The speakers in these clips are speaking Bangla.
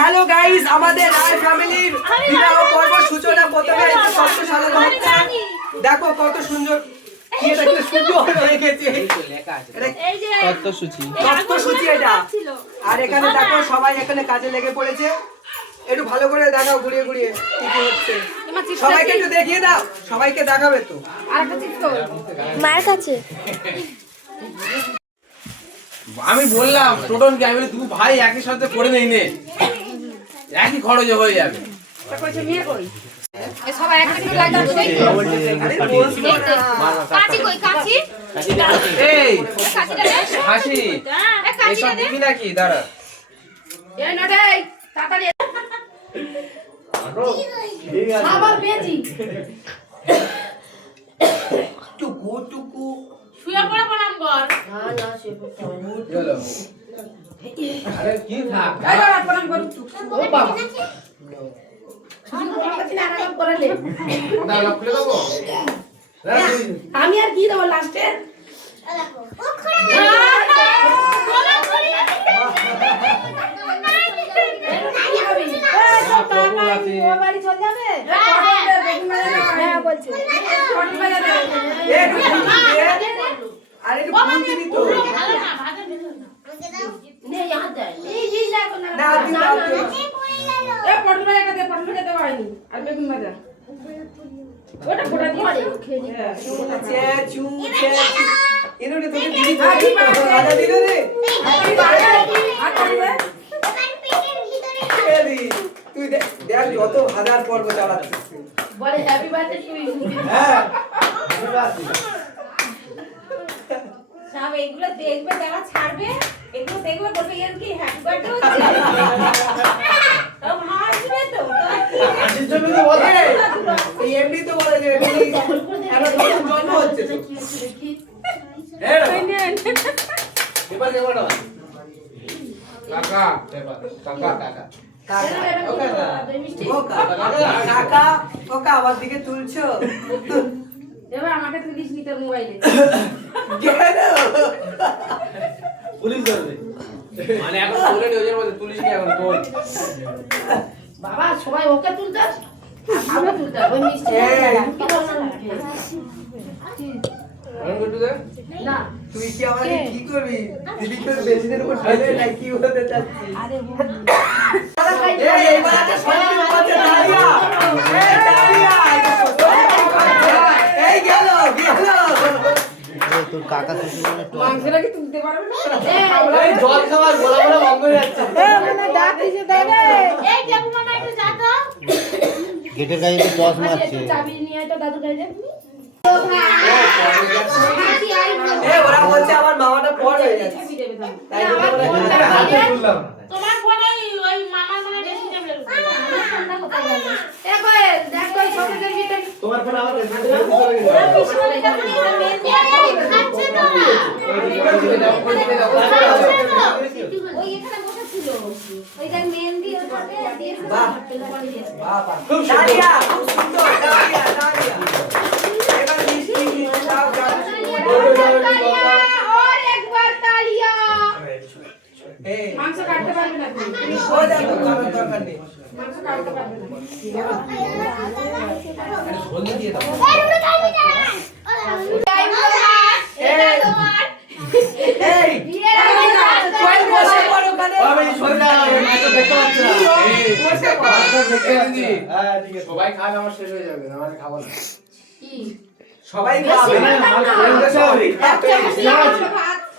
হ্যালো গাইস, আমাদের রায় ফ্যামিলির বিবাহ পর্ব সূচনা প্রথমে সত্য সাজানো হচ্ছে। দেখো কত সুন্দর এটা। আর এখানে দেখো সবাই এখানে কাজে লেগে পড়েছে। একটু ভালো করে দেখাও, ঘুরিয়ে ঘুরিয়ে কি কি হচ্ছে সবাইকে একটু দেখিয়ে দাও। সবাইকে দেখাবে তো মায়ের কাছে। আমি বললাম টোটনকে, আমি দু ভাই একই সাথে করে নেই নে, একই খরচে হয়ে যাবে। হাসি এসব দিবি নাকি? দাঁড়া টুকু টুকু শুয়ে পড়ে প্রণাম কর। আরে কি থাক প্রণাম কর। ও বাবা আমি আর কি দেবো লাস্টে? যত হাজার পর্ব চালাচ্ছিস বলে হ্যাপি বার্থডে টু ইউ। হ্যাঁ সব এগুলো দেখবে, যারা ছাড়বে এগুলো দেখবে, বলবে এর কি হ্যাপি বার্থডে হচ্ছে। তো হাসবে তো হাসির জন্য তো বলে, এই এমনি তো বলে যে এবার জন্ম হচ্ছে তো। এবার কেমন কাকা কাকা কাকা কাকা আমার দিকে তুলছো? এবার আমাকে তুলিস নি তোর মোবাইলে। পুলিশ ধরবে মানে এখন তোলে ওই মধ্যে পুলিশ কি এখন তোল বাবা সবাই ওকে তুলতে আমরা তুলতে ওই মিষ্টি না। তুই কি আমাকে কি করবি? দিদিকে বেশিদের উপর ফেলে না কি হতে চাচ্ছিস? এই এবার একটা সত্যি কথা দাঁড়িয়া এই দাঁড়িয়া এই গেল তোর কাকা মাংসটা কি তুলতে পারবে না? এই জল খাবার গোলা গোলা বন্ধ হয়ে যাচ্ছে। মানে ডাক দিছে তাই রে। এই টেপু মামা একটু যা তো। গেটের কাছে তো পজ মারছে। চাবি নিয়ে আয় তো দাদুর কাছে। ওরা বলছে আমার মামাটা পর হয়ে যাচ্ছে। তাই তোমার ফোন ওই মামার ফোনে বেশি যাবে। আমার ফোনটা কোথায় গেল? দেখো দেখো ছোটদের ভিতর তোমার ফোন আমার কাছে পিছনে দেখো মেন দিয়ে খাচ্ছে তো না। ওই এখানে বসেছিল। ওইটা মেন দিয়ে ওটাতে দিয়েছে। বাহ বাহ খুব দাঁড়িয়া খুব সুন্দর দাঁড়িয়া দাঁড়িয়া এবার মিষ্টি দাও और एक बार तालियां। এই মাংস কাটতে পারবে না তুমি। ওই দেখো কারণ দরকার নেই। মাংস কাটতে পারবে না। হলদি দিয়ে দাও এটা তোমার এই বিয়ের আগে কই বসে পড়ো কানে আমি সরদা মাথা দেখতে পাচ্ছি না এই বসে পড়ো। মাথা দেখতে পাচ্ছি। হ্যাঁ ঠিক আছে, সবাই খাবে, আমার শেষ হয়ে যাবে, আমার খাবো না। কি সবাই খাবে না, আমার তেল দিতে হবে। ভাত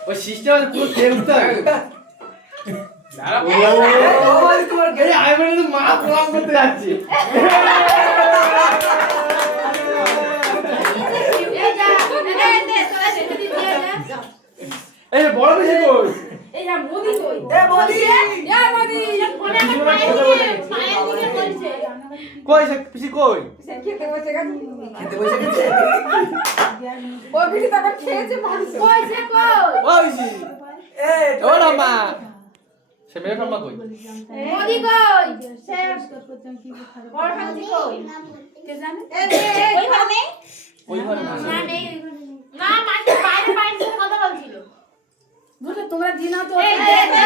ওই সিস্টেম আছে, পুরো তেল দিতে হবে। দাঁড়া, ওই তোমার এই আমি বলে তো মা প্রণাম করতে যাচ্ছি। এই যা এই দে তোরা সেটা দিয়ে যা। এই বড় বেশি কই? এই যা মোদি কই? এ বলি মোদি ফোনে আমার পায়ের দিকে বলছে। কই সে পিসি কই? সে খেতে বসে গেছে। খেতে বসে গেছে ও বিড়ি তো আবার খেয়েছে মাংস। কই সে কই? ও পিসি এ ও রামা সে মেয়ে রামা কই? মোদি কই? সে বড় ঠাকুর কই? কে জানে? ওই ঘরে নেই? ওই ঘরে না। না নেই। না মাঝে বাইরে বাইরে থেকে কথা বলছিল। দুটো তোমরা দিনা তো এই দে দে